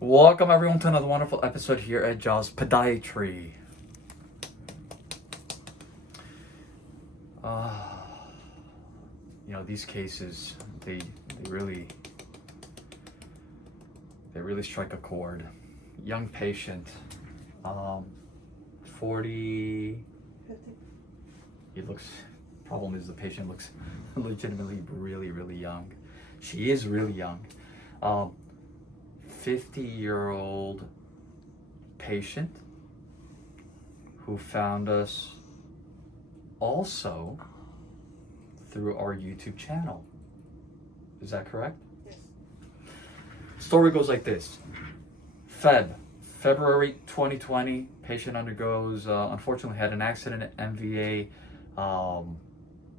Welcome everyone to another wonderful episode here at Jaws Podiatry. These cases, they really strike a chord. Young patient, 40. 50. Problem is the patient looks legitimately really young. She is really young. 50-year-old patient who found us also through our YouTube channel. Is that correct? Yes. Story goes like this. February 2020, patient undergoes, unfortunately had an accident at MVA,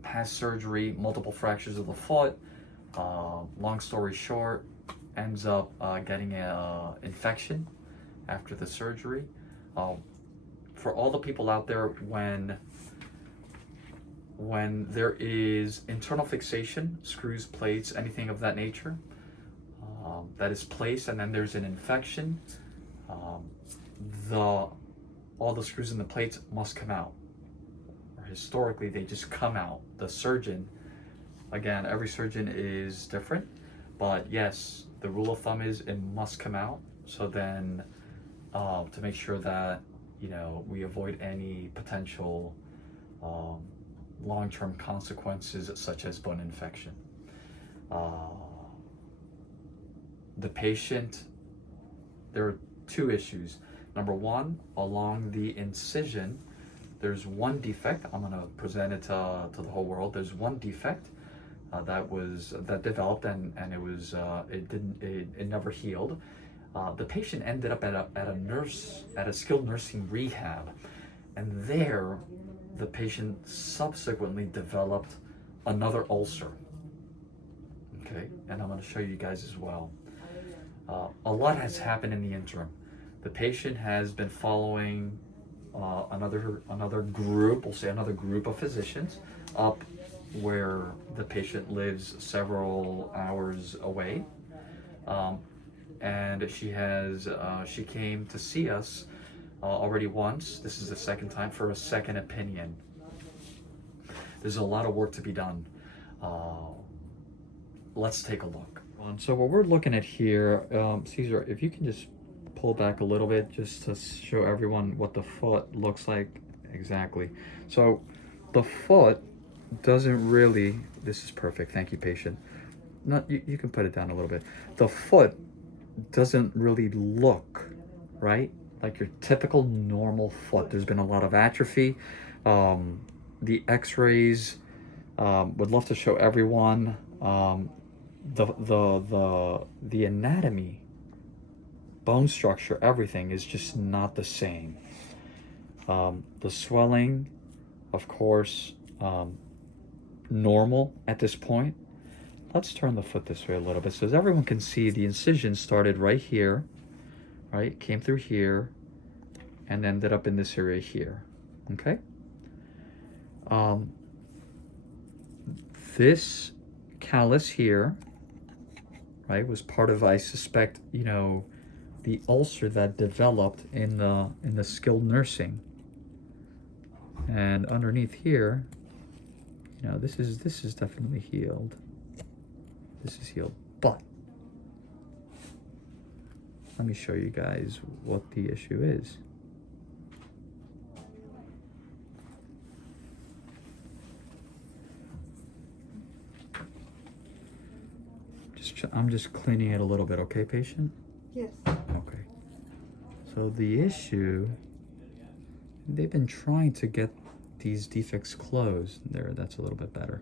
has surgery, multiple fractures of the foot. Long story short, ends up getting an infection after the surgery. For all the people out there, when there is internal fixation, screws, plates, anything of that nature, that is placed and then there's an infection, all the screws and the plates must come out. Or historically, they just come out. The surgeon, again, every surgeon is different, but yes, the rule of thumb is it must come out. So then, to make sure that, we avoid any potential long-term consequences such as bone infection. The patient, there are two issues. Number one, along the incision, there's one defect. I'm going to present it to the whole world. There's one defect that developed, and it never healed. The patient ended up at a skilled nursing rehab, and there the patient subsequently developed another ulcer. Okay, and I'm going to show you guys as well. A lot has happened in the interim. The patient has been following another group, we'll say another group of physicians up where the patient lives several hours away, and she came to see us already once. This is the second time for a second opinion. There's a lot of work to be done. Let's take a look. So what we're looking at here, Caesar, if you can just pull back a little bit just to show everyone what the foot looks like exactly. So the foot doesn't really, this is perfect, thank you, patient. You can put it down a little bit. The foot doesn't really look, right, like your typical normal foot. There's been a lot of atrophy. The x-rays, would love to show everyone the anatomy, bone structure, everything is just not the same. The swelling, of course, normal at this point. Let's turn the foot this way a little bit so as everyone can see the incision started right here, right? Came through here and ended up in this area here, okay? This callus here, right, was part of, I suspect, the ulcer that developed in the skilled nursing. And underneath here, this is definitely healed. This is healed, but let me show you guys what the issue is. I'm just cleaning it a little bit, okay, patient? Yes. Okay. So the issue, they've been trying to get these defects closed. There, that's a little bit better.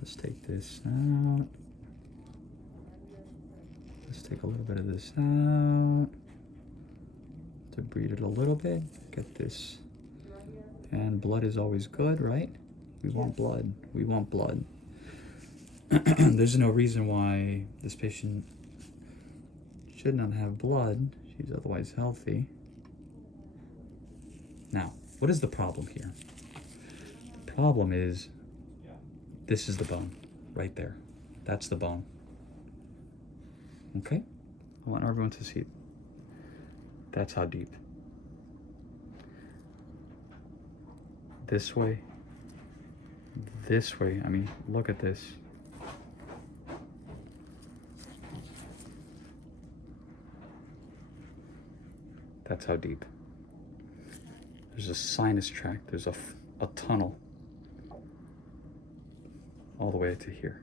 Let's take this out. Let's take a little bit of this out. Debride it a little bit. Get this. And blood is always good, right? We want blood. We want blood. There's no reason why this patient should not have blood. She's otherwise healthy. Now, what is the problem here? The problem is, this is the bone right there. That's the bone. Okay? I want everyone to see it. That's how deep. This way. This way. I mean, look at this. That's how deep. There's a sinus tract. There's a tunnel all the way to here.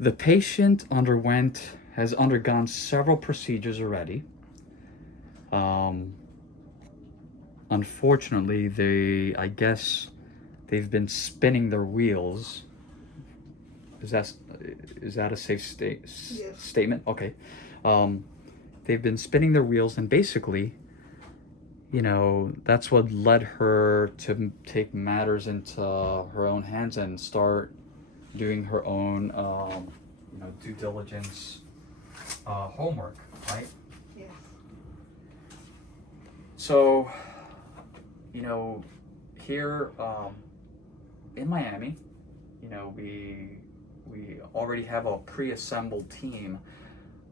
The patient has undergone several procedures already. Unfortunately, I guess they've been spinning their wheels. Is that a safe statement? Okay. They've been spinning their wheels, and basically, that's what led her to take matters into her own hands and start doing her own, due diligence, homework, right? Yeah. So, here in Miami, we already have a pre-assembled team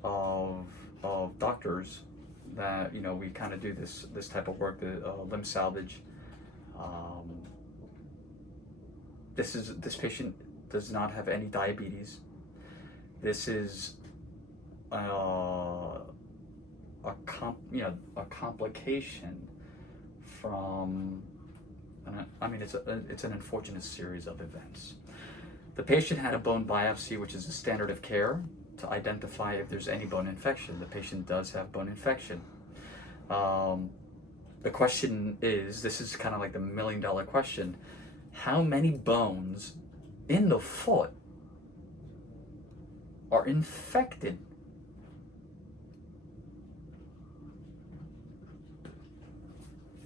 of doctors that we kind of do this type of work, the limb salvage. This patient does not have any diabetes. This is a complication from, it's an unfortunate series of events. The patient had a bone biopsy, which is a standard of care to identify if there's any bone infection. The patient does have bone infection. The question is, this is kind of like the $1 million question, how many bones in the foot are infected?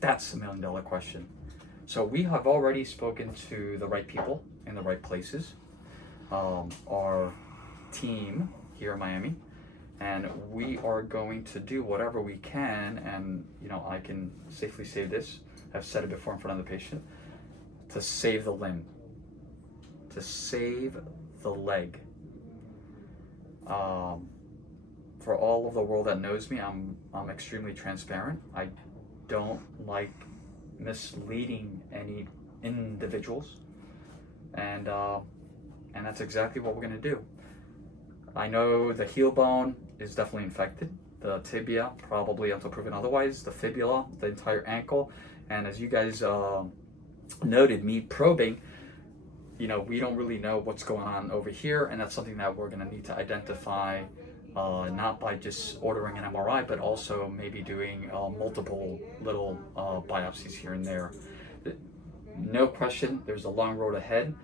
That's the $1 million question. So we have already spoken to the right people in the right places. Our team here in Miami, and we are going to do whatever we can, and I can safely say this, I've said it before in front of the patient, to save the limb, to save the leg. For all of the world that knows me, I'm extremely transparent. I don't like misleading any individuals, and that's exactly what we're going to do. I know the heel bone is definitely infected, the tibia probably until proven otherwise, the fibula, the entire ankle, and as you guys noted, me probing, we don't really know what's going on over here, and that's something that we're going to need to identify, not by just ordering an MRI, but also maybe doing multiple little biopsies here and there. No question, there's a long road ahead.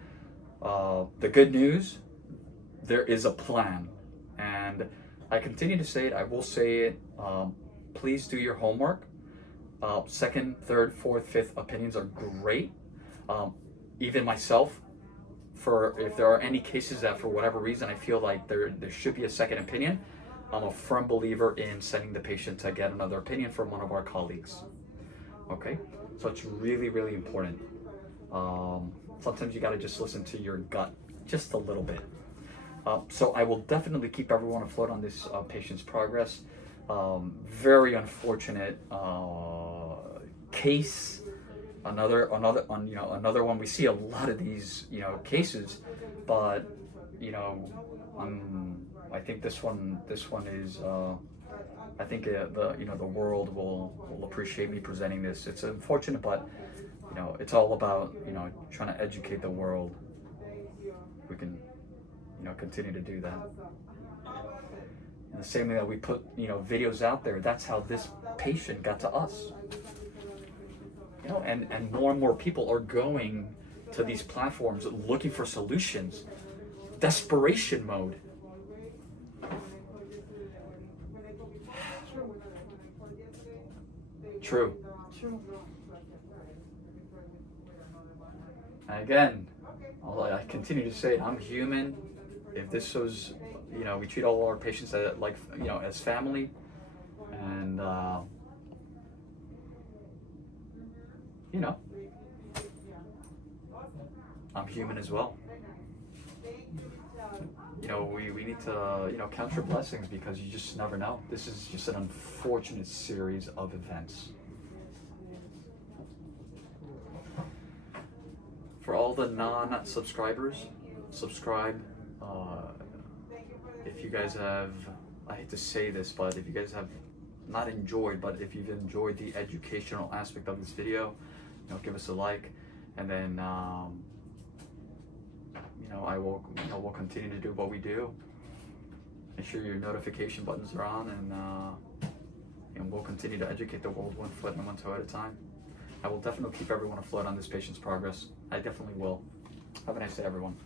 The good news, there is a plan, and I continue to say it, I will say it, please do your homework. Second, third, fourth, fifth opinions are great. Even myself, if there are any cases that for whatever reason I feel like there should be a second opinion, I'm a firm believer in sending the patient to get another opinion from one of our colleagues. Okay, so it's really, really important. Sometimes you got to just listen to your gut just a little bit. So I will definitely keep everyone afloat on this patient's progress. Very unfortunate case. Another one. We see a lot of these cases, but I think this one is. I think the world will appreciate me presenting this. It's unfortunate, but it's all about trying to educate the world. We can continue to do that. In the same way that we put videos out there, that's how this patient got to us. And more people are going to these platforms looking for solutions. Desperation mode. True. And again, I continue to say it, I'm human. If this was, we treat all our patients as family, and I'm human as well. we need to, count your blessings, because you just never know. This is just an unfortunate series of events. For all the non-subscribers, subscribe. If you guys have, I hate to say this, but if you guys have not enjoyed, but if you've enjoyed the educational aspect of this video, give us a like, and then we'll continue to do what we do. Make sure your notification buttons are on, and we'll continue to educate the world one foot and one toe at a time. I will definitely keep everyone afloat on this patient's progress. I definitely will. Have a nice day, everyone.